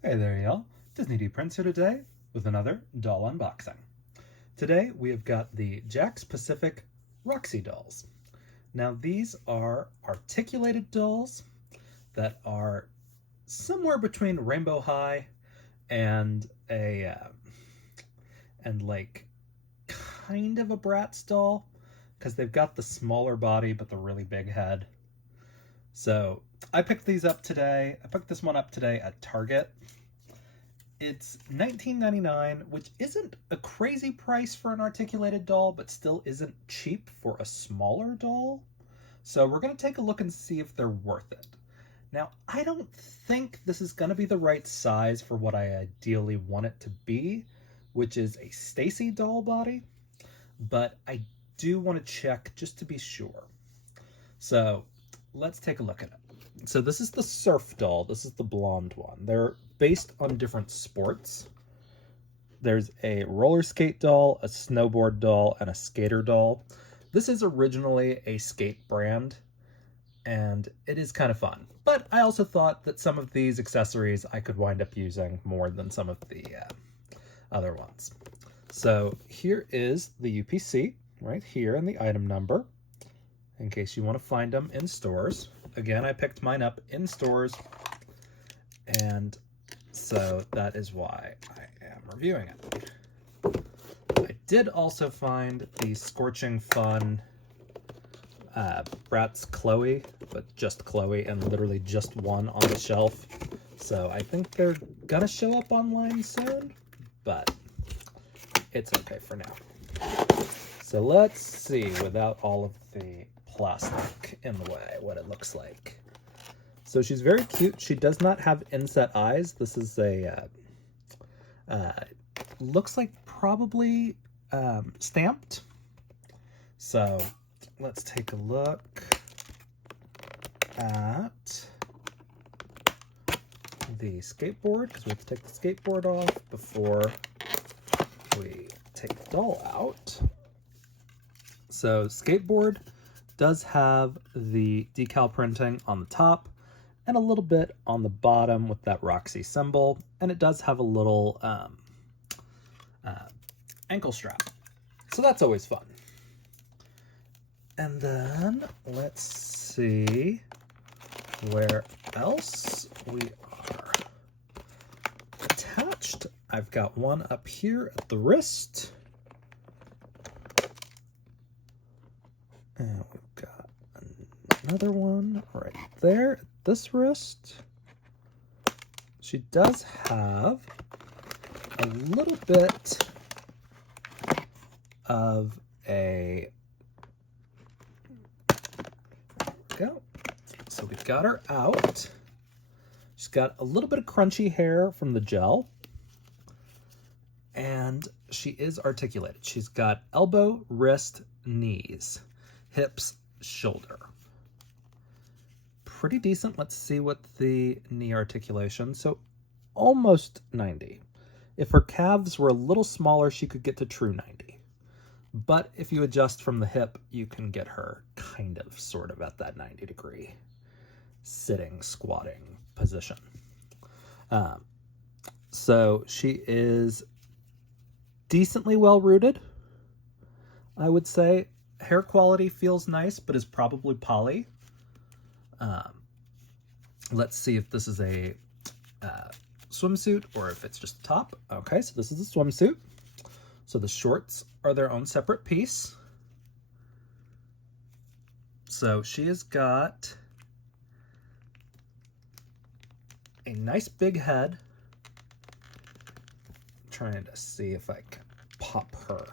Hey there, y'all. Disney D Prince here today with another doll unboxing. Today we have got the Jakks Pacific Roxy dolls. Now these are articulated dolls that are somewhere between Rainbow High and like kind of a Bratz doll because they've got the smaller body but the really big head. So I picked these up today. I picked this one up today at Target. It's $19.99, which isn't a crazy price for an articulated doll, but still isn't cheap for a smaller doll. So we're going to take a look and see if they're worth it. Now, I don't think this is going to be the right size for what I ideally want it to be, which is a Stacy doll body, but I do want to check just to be sure. So let's take a look at it. So this is the surf doll. This is the blonde one. They're based on different sports. There's a roller skate doll, a snowboard doll, and a skater doll. This is originally a skate brand, and it is kind of fun. But I also thought that some of these accessories I could wind up using more than some of the other ones. So here is the UPC right here and the item number in case you want to find them in stores. Again, I picked mine up in stores, and so that is why I am reviewing it. I did also find the Scorching Fun Bratz Chloe, but just Chloe and literally just one on the shelf. So I think they're gonna show up online soon, but it's okay for now. So let's see, without all of the plastic in the way, what it looks like. So she's very cute. She does not have inset eyes. This is a, looks like probably stamped. So let's take a look at the skateboard, because we have to take the skateboard off before we take the doll out. So skateboard does have the decal printing on the top and a little bit on the bottom with that Roxy symbol, and it does have a little ankle strap. So that's always fun. And then let's see where else we are. Attached, I've got one up here at the wrist. And we've got another one right there at this wrist. She does have a little bit of a, there we go. So we've got her out. She's got a little bit of crunchy hair from the gel, and she is articulated. She's got elbow, wrist, knees, hips, shoulder. Pretty decent. Let's see what the knee articulation. So almost 90. If her calves were a little smaller, she could get to true 90. But if you adjust from the hip, you can get her kind of sort of at that 90-degree sitting, squatting position. So she is decently well rooted, I would say. Hair quality feels nice, but is probably poly. Let's see if this is a swimsuit or if it's just a top. Okay, so this is a swimsuit. So the shorts are their own separate piece. So she has got a nice big head. I'm trying to see if I can pop her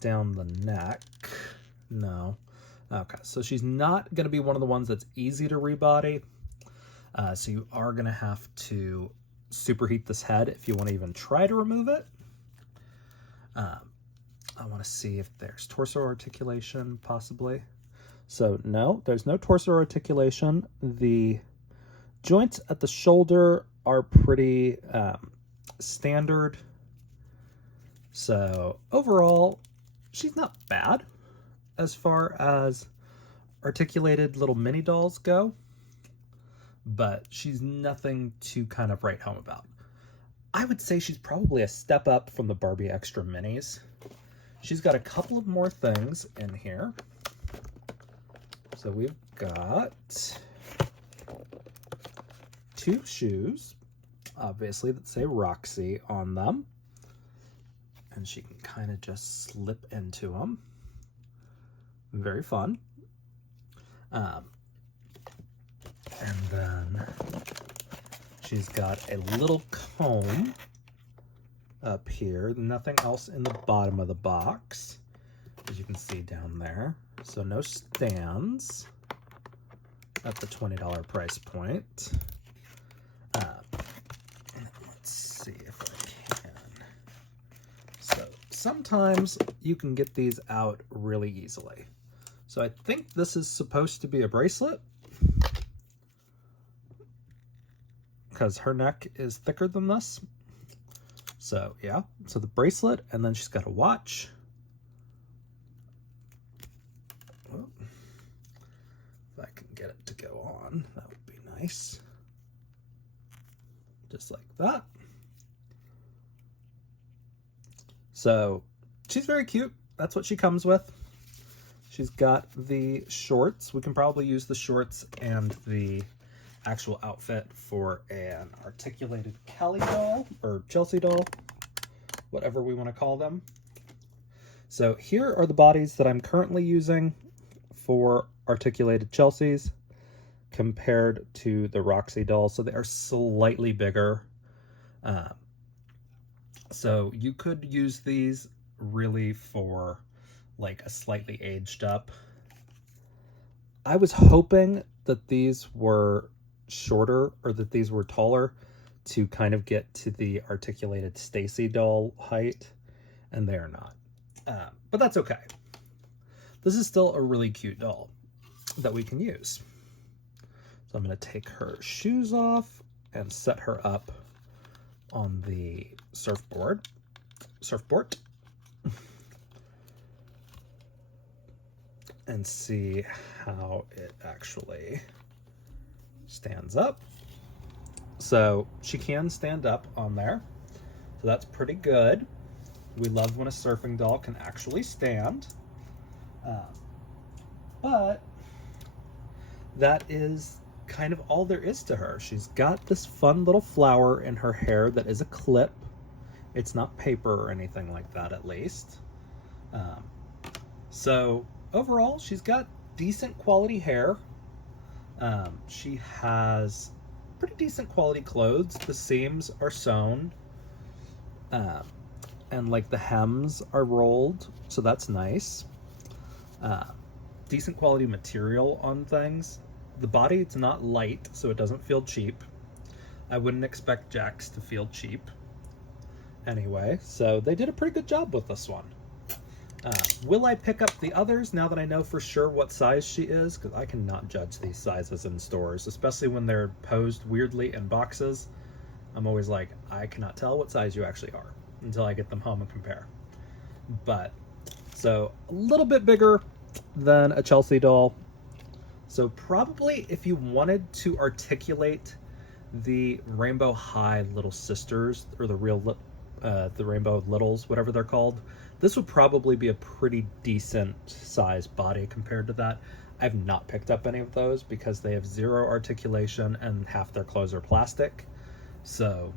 down the neck. No. Okay, so she's not going to be one of the ones that's easy to rebody. So you are going to have to superheat this head if you want to even try to remove it. I want to see if there's torso articulation, possibly. So no, there's no torso articulation. The joints at the shoulder are pretty standard. So overall, she's not bad as far as articulated little mini dolls go. but she's nothing to kind of write home about. I would say she's probably a step up from the Barbie Extra Minis. She's got a couple of more things in here. So we've got 2 shoes, obviously, that say Roxy on them. And she can kind of just slip into them. Very fun. And then she's got a little comb up here. Nothing else in the bottom of the box, as you can see down there. So no stands at the $20 price point. Let's see if I can. So sometimes you can get these out really easily. So I think this is supposed to be a bracelet, because her neck is thicker than this. So yeah, so the bracelet, and then she's got a watch. Well, if I can get it to go on, that would be nice. Just like that. So she's very cute. That's what she comes with. She's got the shorts. We can probably use the shorts and the actual outfit for an articulated Kelly doll or Chelsea doll, whatever we want to call them. So here are the bodies that I'm currently using for articulated Chelseas compared to the Roxy doll. So they are slightly bigger. So you could use these really for like a slightly aged up. I was hoping that these were shorter or that these were taller to kind of get to the articulated Stacy doll height, and they are not. But that's okay. This is still a really cute doll that we can use. So I'm going to take her shoes off and set her up on the surfboard. And see how it actually stands up. So she can stand up on there, so that's pretty good. We love when a surfing doll can actually stand. But that is kind of all there is to her. She's got this fun little flower in her hair that is a clip. It's not paper or anything like that, at least. So overall, she's got decent quality hair. She has pretty decent quality clothes. The seams are sewn. And like the hems are rolled, so that's nice. Decent quality material on things. The body, it's not light, so it doesn't feel cheap. I wouldn't expect Jax to feel cheap. Anyway, so they did a pretty good job with this one. Will I pick up the others now that I know for sure what size she is? Because I cannot judge these sizes in stores, especially when they're posed weirdly in boxes. I'm always like, I cannot tell what size you actually are until I get them home and compare. But, so a little bit bigger than a Chelsea doll. So probably if you wanted to articulate the Rainbow High Little Sisters, or the Rainbow Littles, whatever they're called, this would probably be a pretty decent size body compared to that. I've not picked up any of those because they have 0 articulation and half their clothes are plastic. So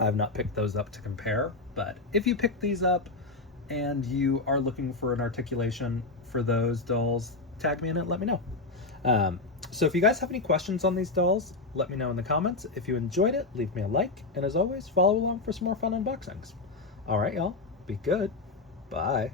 I've not picked those up to compare. But if you pick these up and you are looking for an articulation for those dolls, tag me in it, let me know. So if you guys have any questions on these dolls, let me know in the comments. If you enjoyed it, leave me a like. And as always, follow along for some more fun unboxings. All right, y'all. Be good. Bye.